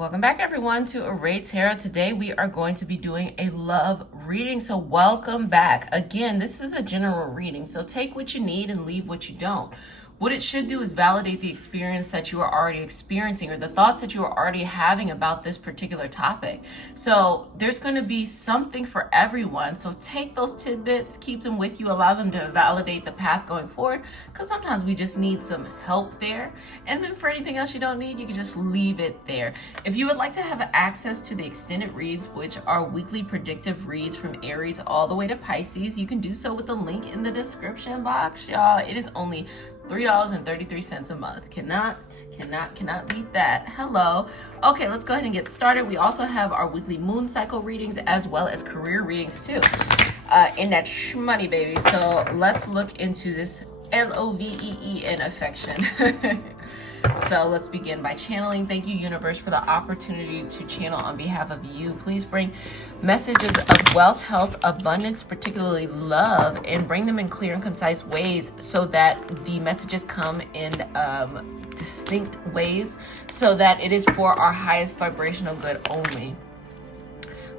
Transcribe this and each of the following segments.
Welcome back, everyone, to Array Tarot. Today we are going to be doing a love reading, so welcome back. Again, this is a general reading, so take what you need and leave what you don't. What it should do is validate the experience that you are already experiencing or the thoughts that you are already having about this particular topic. So there's going to be something for everyone. So take those tidbits, keep them with you, allow them to validate the path going forward, because sometimes we just need some help there. And then for anything else you don't need, you can just leave it there. If you would like to have access to the extended reads, which are weekly predictive reads from Aries all the way to Pisces, you can do so with the link in the description box, y'all. It is only $3.33 a month. Cannot beat that. Hello. Okay, let's go ahead and get started. We also have our weekly moon cycle readings as well as career readings too. In that shmoney, baby. So let's look into this LOVEE in affection. So let's begin by channeling. Thank you, universe, for the opportunity to channel on behalf of you. Please bring messages of wealth, health, abundance, particularly love, and bring them in clear and concise ways so that the messages come in distinct ways so that it is for our highest vibrational good only.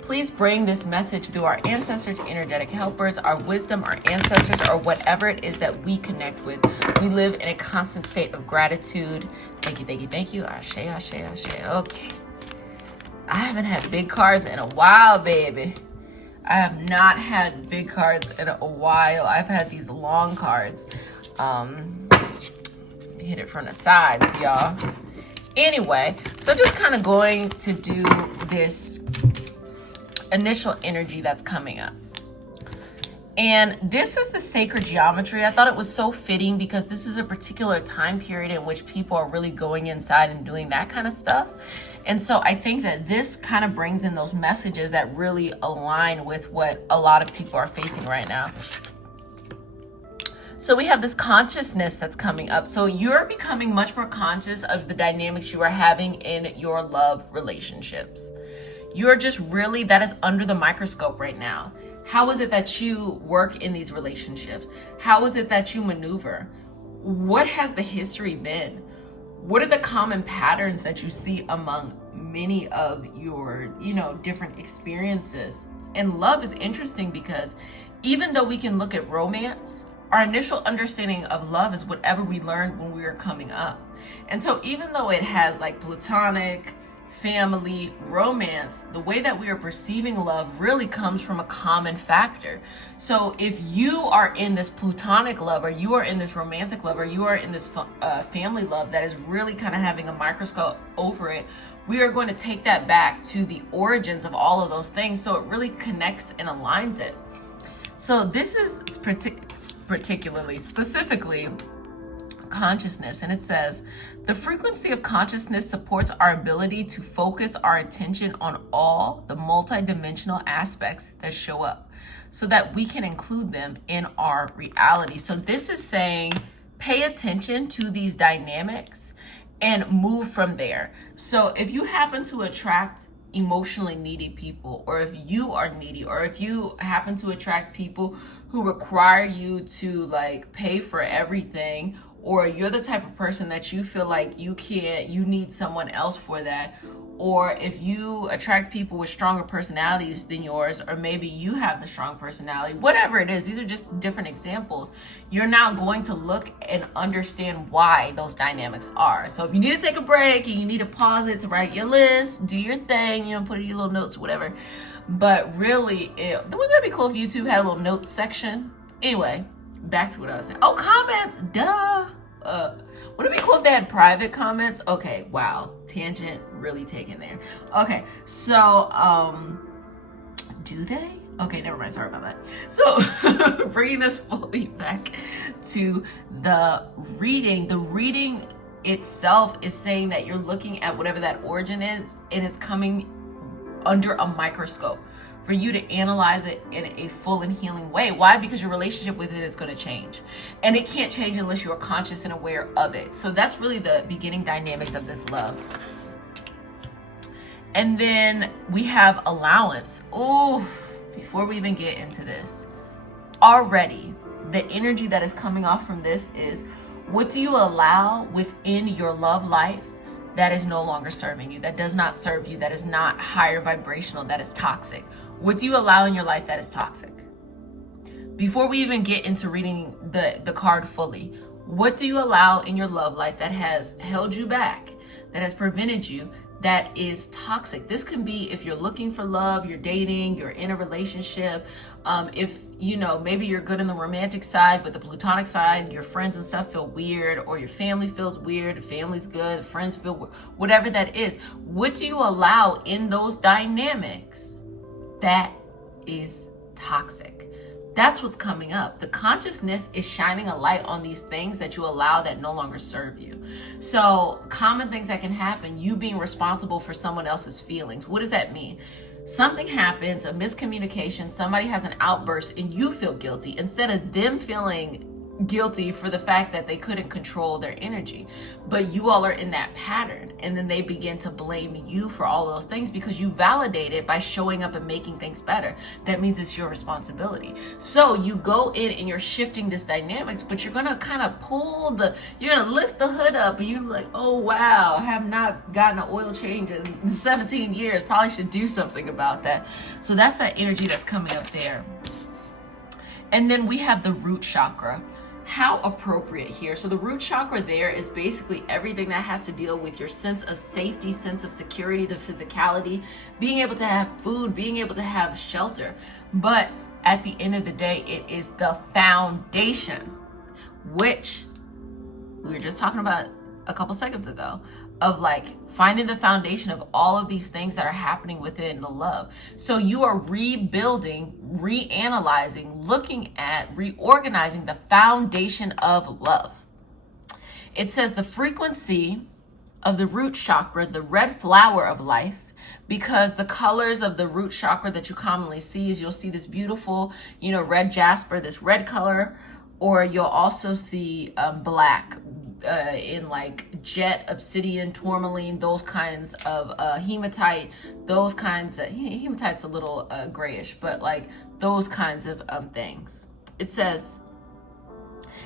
Please bring this message through our ancestors, energetic helpers, our wisdom, our ancestors, or whatever it is that we connect with. We live in a constant state of gratitude. Thank you, thank you, thank you. Ashe, ashe, ashe. Okay. I haven't had big cards in a while, baby. I have not had big cards in a while. I've had these long cards. Hit it from the sides, y'all. Anyway, so just kind of going to do this initial energy that's coming up. And this is the sacred geometry. I thought it was so fitting because this is a particular time period in which people are really going inside and doing that kind of stuff. And so I think that this kind of brings in those messages that really align with what a lot of people are facing right now. So we have this consciousness that's coming up. So you're becoming much more conscious of the dynamics you are having in your love relationships. You're just really, that is under the microscope right now. How is it that you work in these relationships? How is it that you maneuver? What has the history been? What are the common patterns that you see among many of your, different experiences? And love is interesting because even though we can look at romance, our initial understanding of love is whatever we learned when we were coming up. And so even though it has like platonic, family, romance, the way that we are perceiving love really comes from a common factor. So if you are in this platonic love, or you are in this romantic love, or you are in this family love that is really kind of having a microscope over it, we are going to take that back to the origins of all of those things, so it really connects and aligns it. So this is specifically consciousness, and it says the frequency of consciousness supports our ability to focus our attention on all the multidimensional aspects that show up so that we can include them in our reality. So this is saying pay attention to these dynamics and move from there. So if you happen to attract emotionally needy people, or if you are needy, or if you happen to attract people who require you to like pay for everything, or you're the type of person that you feel like you need someone else for that, or if you attract people with stronger personalities than yours, or maybe you have the strong personality, whatever it is, these are just different examples. You're now going to look and understand why those dynamics are. So if you need to take a break and you need to pause it to write your list, do your thing, put in your little notes, whatever. But really, wouldn't that be cool if YouTube had a little notes section? Anyway, back to what I was saying. Oh, comments, duh. Would it be cool if they had private comments? Okay, wow, tangent really taken there. Okay, so do they? Okay, never mind, sorry about that. So bringing this fully back to the reading itself is saying that you're looking at whatever that origin is, and it's coming under a microscope for you to analyze it in a full and healing way. Why? Because your relationship with it is going to change. And it can't change unless you are conscious and aware of it. So that's really the beginning dynamics of this love. And then we have allowance. Oh, before we even get into this, already the energy that is coming off from this is, what do you allow within your love life that is no longer serving you, that does not serve you, that is not higher vibrational, that is toxic? What do you allow in your life that is toxic? Before we even get into reading the card fully, what do you allow in your love life that has held you back, that has prevented you, that is toxic? This can be if you're looking for love, you're dating, you're in a relationship. If, you know, maybe you're good in the romantic side, but the platonic side, your friends and stuff feel weird, or your family feels weird, the family's good, friends feel weird, whatever that is. What do you allow in those dynamics that is toxic? That's what's coming up. The consciousness is shining a light on these things that you allow that no longer serve you. So common things that can happen, you being responsible for someone else's feelings. What does that mean? Something happens, a miscommunication, somebody has an outburst, and you feel guilty instead of them feeling guilty for the fact that they couldn't control their energy. But you all are in that pattern, and then they begin to blame you for all those things because you validate it by showing up and making things better. That means it's your responsibility. So you go in and you're shifting this dynamics, but you're gonna kind of you're gonna lift the hood up, and you're like, oh wow, I have not gotten an oil change in 17 years, probably should do something about that. So that's that energy that's coming up there. And then we have the root chakra. How appropriate here. So the root chakra there is basically everything that has to deal with your sense of safety, sense of security, the physicality, being able to have food, being able to have shelter. But at the end of the day, it is the foundation, which we were just talking about a couple seconds ago, of like finding the foundation of all of these things that are happening within the love. So you are rebuilding, reanalyzing, looking at, reorganizing the foundation of love. It says the frequency of the root chakra, the red flower of life, because the colors of the root chakra that you commonly see is you'll see this beautiful, you know, red jasper, this red color, or you'll also see black in like jet, obsidian, tourmaline, those kinds of hematite, those kinds of, hematite's a little grayish, but like those kinds of things. It says,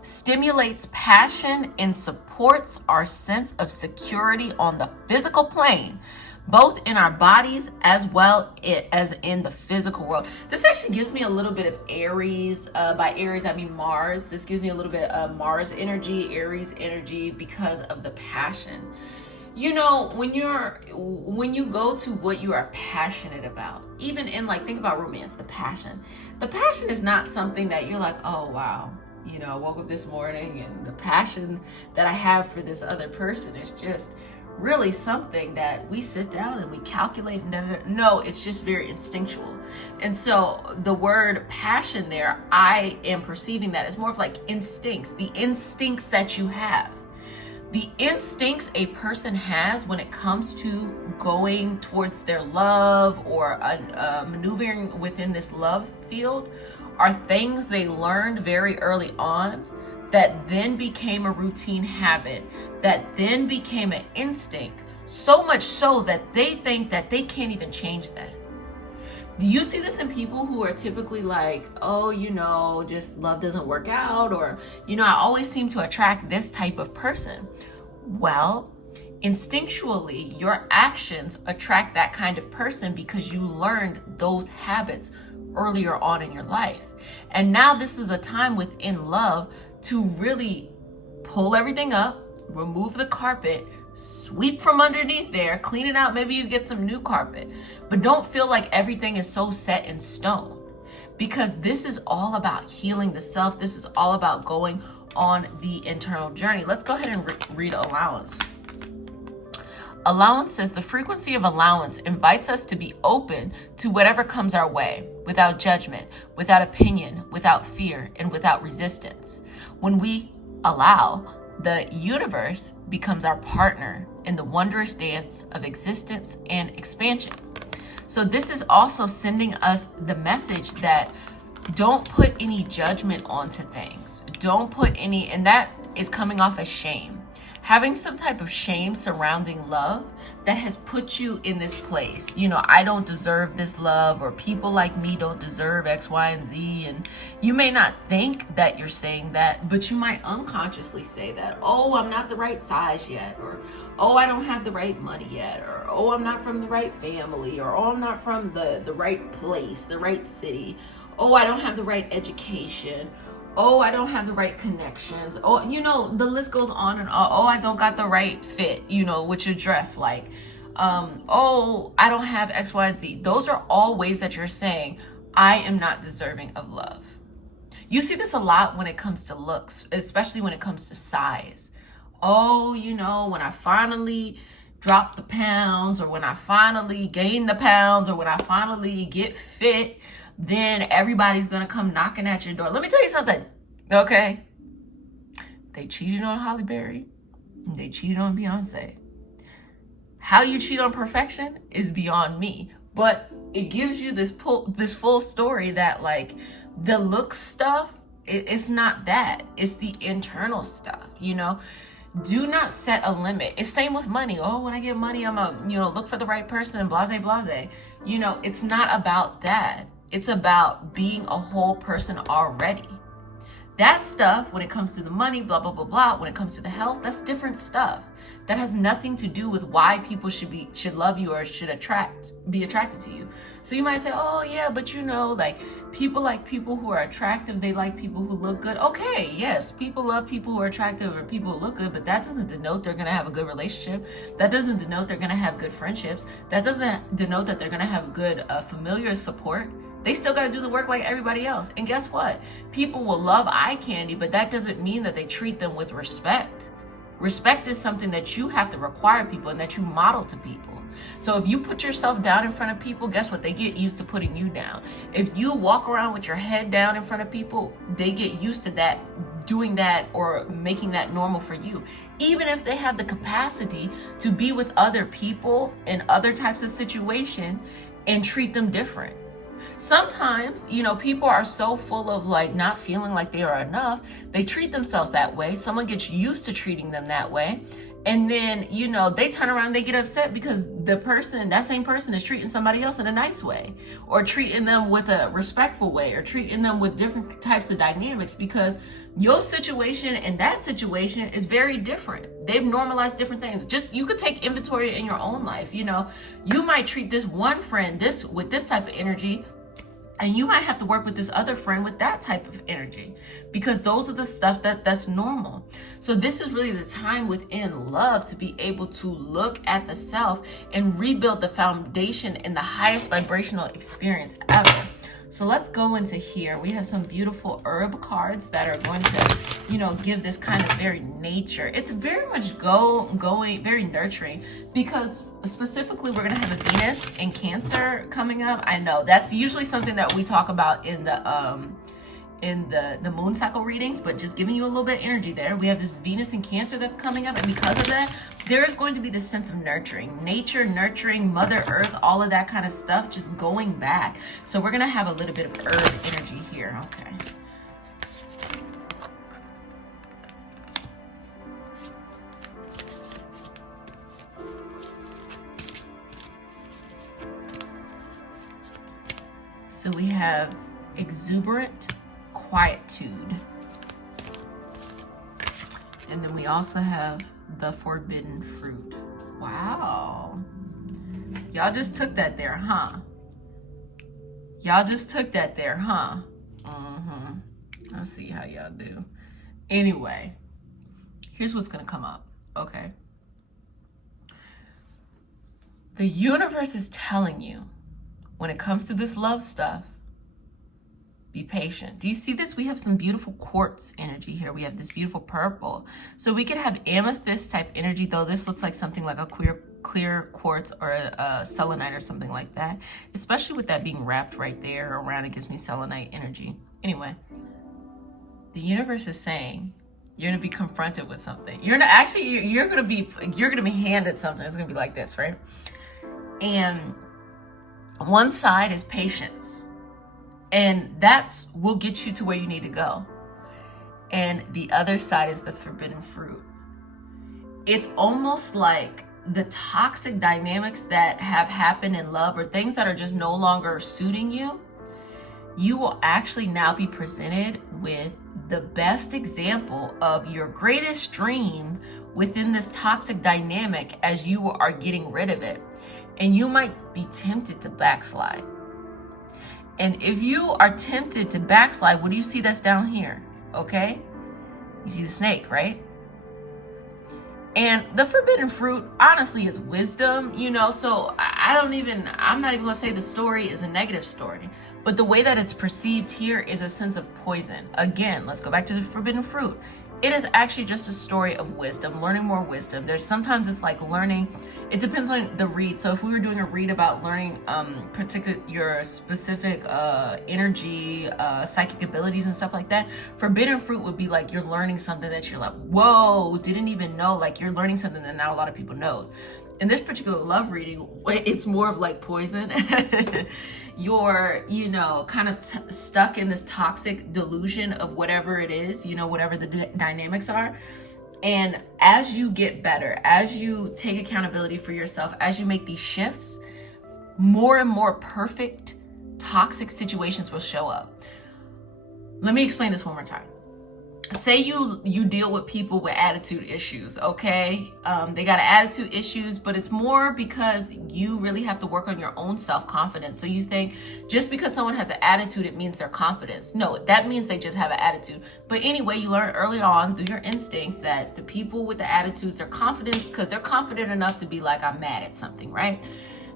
stimulates passion and supports our sense of security on the physical plane, both in our bodies as well as in the physical world. This actually gives me a little bit of Aries. By Aries, I mean Mars. This gives me a little bit of Mars energy, Aries energy, because of the passion. You know, when you go to what you are passionate about, even in like, think about romance, the passion. The passion is not something that you're like, oh wow, you know, I woke up this morning and the passion that I have for this other person is just really something that we sit down and we calculate. No, it's just very instinctual. And so the word passion there, I am perceiving that as more of like instincts, the instincts that you have. The instincts a person has when it comes to going towards their love or maneuvering within this love field are things they learned very early on that then became a routine habit, that then became an instinct, so much so that they think that they can't even change that. Do you see this in people who are typically like, oh, you know, just love doesn't work out, or, you know, I always seem to attract this type of person? Well, instinctually, your actions attract that kind of person because you learned those habits earlier on in your life. And now this is a time within love to really pull everything up, remove the carpet, sweep from underneath there, clean it out. Maybe you get some new carpet, but don't feel like everything is so set in stone, because this is all about healing the self. This is all about going on the internal journey. Let's go ahead and read Allowance. Allowance says the frequency of allowance invites us to be open to whatever comes our way, without judgment, without opinion, without fear, and without resistance. When we allow, the universe becomes our partner in the wondrous dance of existence and expansion. So this is also sending us the message that don't put any judgment onto things. Don't put any, and that is coming off as shame. having some type of shame surrounding love that has put you in this place. You know, I don't deserve this love, or people like me don't deserve X, Y, and Z. And you may not think that you're saying that, but you might unconsciously say that. Oh, I'm not the right size yet, or oh, I don't have the right money yet, or oh, I'm not from the right family, or oh, I'm not from the right place, the right city. Oh, I don't have the right education. Oh, I don't have the right connections. Oh, you know, the list goes on and on. Oh, I don't got the right fit, you know, what you're dressed like. Oh, I don't have X, Y, and Z. Those are all ways that you're saying, I am not deserving of love. You see this a lot when it comes to looks, especially when it comes to size. Oh, you know, when I finally drop the pounds, or when I finally gain the pounds, or when I finally get fit, then everybody's gonna come knocking at your door. Let me tell you something, okay? They cheated on Halle Berry. They cheated on Beyonce. How you cheat on perfection is beyond me. But it gives you this full story that, like, the look stuff, it's not that. It's the internal stuff, you know? Do not set a limit. It's same with money. Oh, when I get money, I'm a, you know, look for the right person and blase, blase. You know, it's not about that. It's about being a whole person already. That stuff, when it comes to the money, blah, blah, blah, blah, when it comes to the health, that's different stuff. That has nothing to do with why people should love you or should be attracted to you. So you might say, oh yeah, but you know, like people who are attractive, they like people who look good. Okay, yes, people love people who are attractive or people who look good, but that doesn't denote they're gonna have a good relationship. That doesn't denote they're gonna have good friendships. That doesn't denote that they're gonna have good familiar support. They still got to do the work like everybody else. And guess what? People will love eye candy, but that doesn't mean that they treat them with respect. Respect is something that you have to require people and that you model to people. So if you put yourself down in front of people, guess what? They get used to putting you down. If you walk around with your head down in front of people, they get used to that, doing that or making that normal for you. Even if they have the capacity to be with other people in other types of situations and treat them different. Sometimes, you know, people are so full of like not feeling like they are enough, they treat themselves that way. Someone gets used to treating them that way. And then, you know, they turn around, they get upset because that same person is treating somebody else in a nice way, or treating them with a respectful way, or treating them with different types of dynamics, because your situation and that situation is very different. They've normalized different things. Just, you could take inventory in your own life. You know, you might treat this one friend with this type of energy, and you might have to work with this other friend with that type of energy, because those are the stuff that's normal. So this is really the time within love to be able to look at the self and rebuild the foundation in the highest vibrational experience ever. So let's go into here. We have some beautiful herb cards that are going to, you know, give this kind of very nature. It's very much going very nurturing, because specifically we're going to have a Venus in Cancer coming up. I know that's usually something that we talk about in the moon cycle readings, but just giving you a little bit of energy there. We have this Venus in Cancer that's coming up, and because of that, there is going to be this sense of nurturing, nature, nurturing, Mother Earth, all of that kind of stuff, just going back. So we're going to have a little bit of herb energy here. Okay. So we have exuberant quietude. And then we also have the forbidden fruit. Wow. Y'all just took that there, huh? Y'all just took that there, huh? Let's see how y'all do. Anyway, here's what's gonna come up, okay? The universe is telling you, when it comes to this love stuff, be patient. Do you see this? We have some beautiful quartz energy here. We have this beautiful purple. So we could have amethyst type energy, though this looks like something like a clear quartz or a selenite or something like that. Especially with that being wrapped right there around, it gives me selenite energy. Anyway, the universe is saying you're gonna be confronted with something. You're gonna be handed something. It's gonna be like this, right? And one side is patience. And that's will get you to where you need to go. And the other side is the forbidden fruit. it's almost like the toxic dynamics that have happened in love or things that are just no longer suiting you, you will actually now be presented with the best example of your greatest dream within this toxic dynamic as you are getting rid of it. And you might be tempted to backslide. And if you are tempted to backslide, what do you see that's down here? Okay? You see the snake, right? And the forbidden fruit, honestly, is wisdom, so I'm not even gonna say the story is a negative story, but the way that it's perceived here is a sense of poison. Again, let's go back to the forbidden fruit. It is actually just a story of wisdom, learning more wisdom. Sometimes it's like learning, it depends on the read. So if we were doing a read about learning your specific energy, psychic abilities and stuff like that, forbidden fruit would be like you're learning something that you're like, whoa, didn't even know. Like you're learning something that not a lot of people knows. In this particular love reading, it's more of like poison. You're, kind of stuck in this toxic delusion of whatever it is, whatever the dynamics are. And as you get better, as you take accountability for yourself, as you make these shifts, more and more perfect toxic situations will show up. Let me explain this one more time. Say you deal with people with attitude issues, okay? They got attitude issues, but it's more because you really have to work on your own self-confidence. So you think just because someone has an attitude, it means they're confident. No, that means they just have an attitude. But anyway, you learn early on through your instincts that the people with the attitudes are confident because they're confident enough to be like, I'm mad at something, right?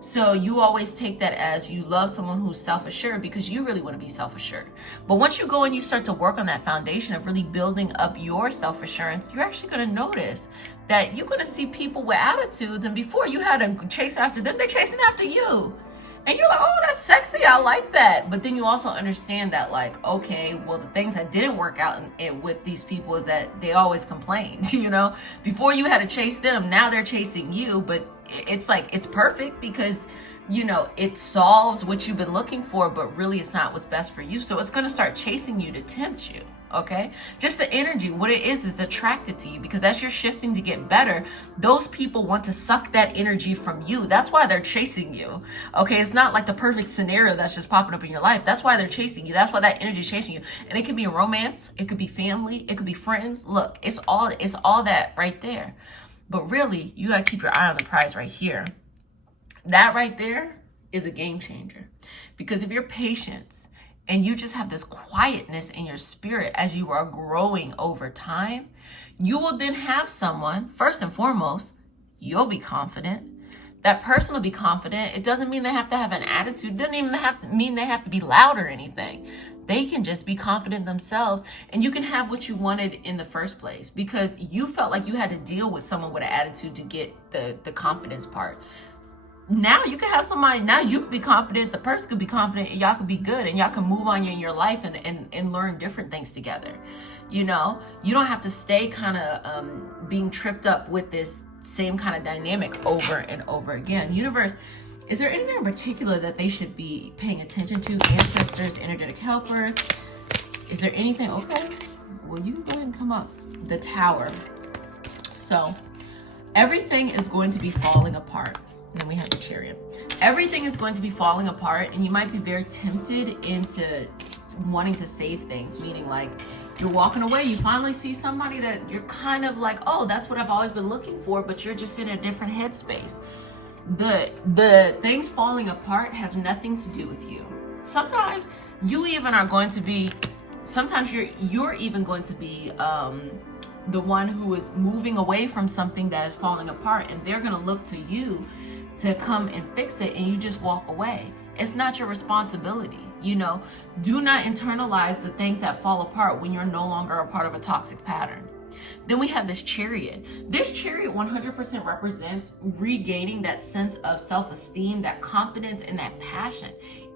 So you always take that as you love someone who's self-assured because you really want to be self-assured. But once you go and you start to work on that foundation of really building up your self-assurance, you're actually going to notice that you're going to see people with attitudes, and before you had to chase after them, they're chasing after you. And you're like, oh, that's sexy, I like that. But then you also understand that, like, okay, well, the things that didn't work out with these people is that they always complained, Before you had to chase them, now they're chasing you, but it's like, it's perfect because, it solves what you've been looking for, but really it's not what's best for you. So it's going to start chasing you to tempt you. Okay, just the energy, what it is attracted to you, because as you're shifting to get better, those people want to suck that energy from you. That's why they're chasing you. Okay, it's not like the perfect scenario that's just popping up in your life. That's why they're chasing you. That's why that energy is chasing you. And it could be a romance, it could be family, it could be friends. Look, it's all that right there. But really, you gotta keep your eye on the prize right here. That right there is a game changer, because if you're patient and you just have this quietness in your spirit as you are growing over time, you will then have someone, first and foremost, you'll be confident. That person will be confident. It doesn't mean they have to have an attitude. It doesn't even mean they have to be loud or anything. They can just be confident themselves, and you can have what you wanted in the first place because you felt like you had to deal with someone with an attitude to get the confidence part. Now you can have somebody, now you can be confident, the person could be confident, and y'all can be good, and y'all can move on in your life and learn different things together. You don't have to stay kind of being tripped up with this same kind of dynamic over and over again. Universe, is there anything in particular that they should be paying attention to? Ancestors, energetic helpers. Is there anything? Okay, well, you can go ahead and come up. The Tower. So everything is going to be falling apart. And then we have the Chariot. Everything is going to be falling apart, and you might be very tempted into wanting to save things, meaning like you're walking away, you finally see somebody that you're kind of like, oh, that's what I've always been looking for, but you're just in a different headspace. The things falling apart has nothing to do with you. Sometimes you even are going to be, sometimes you're even going to be the one who is moving away from something that is falling apart, and they're going to look to you to come and fix it, and you just walk away. It's not your responsibility. Do not internalize the things that fall apart when you're no longer a part of a toxic pattern. Then we have this Chariot. This Chariot 100% represents regaining that sense of self-esteem, that confidence, and that passion.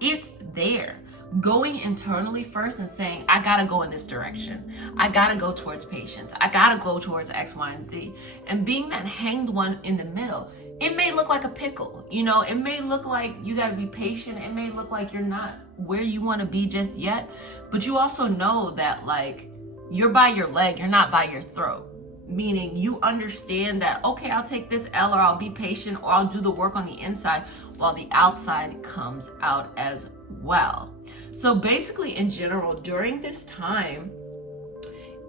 It's there. Going internally first and saying, I gotta go in this direction. I gotta go towards patience. I gotta go towards X, Y, and Z. And being that hanged one in the middle, it may look like a pickle. It may look like you gotta be patient. It may look like you're not where you wanna be just yet. But you also know that, like, you're by your leg, you're not by your throat. meaning you understand that, okay, I'll take this L, or I'll be patient, or I'll do the work on the inside while the outside comes out as well. So basically, in general, during this time,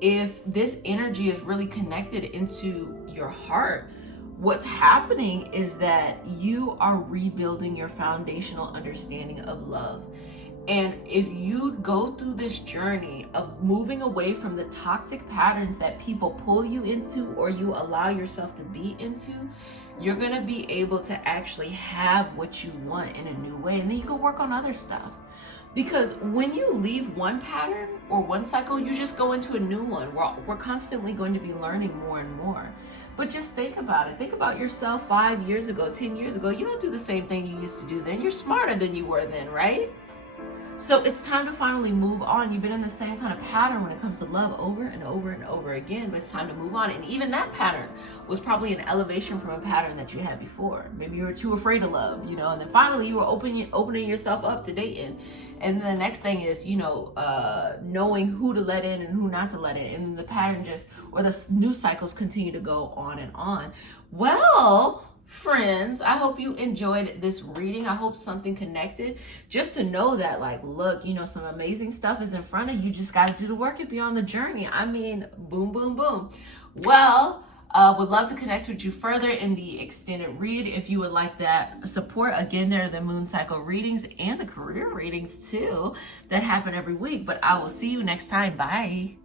if this energy is really connected into your heart, what's happening is that you are rebuilding your foundational understanding of love. And if you go through this journey of moving away from the toxic patterns that people pull you into or you allow yourself to be into, you're going to be able to actually have what you want in a new way. And then you can work on other stuff. Because when you leave one pattern or one cycle, you just go into a new one. We're constantly going to be learning more and more. But just think about it. Think about yourself 5 years ago, 10 years ago. You don't do the same thing you used to do then. You're smarter than you were then, right? So it's time to finally move on. You've been in the same kind of pattern when it comes to love over and over and over again, but it's time to move on. And even that pattern was probably an elevation from a pattern that you had before. Maybe you were too afraid of love, and then finally you were opening yourself up to dating. And then the next thing is, knowing who to let in and who not to let in. And the pattern or the new cycles continue to go on and on. Well, friends, I hope you enjoyed this reading. I hope something connected, just to know that, look, some amazing stuff is in front of you. Just got to do the work and be on the journey. I mean, boom, boom, boom. Well, would love to connect with you further in the extended read. If you would like that support, again, there are the moon cycle readings and the career readings too that happen every week. But I will see you next time. Bye.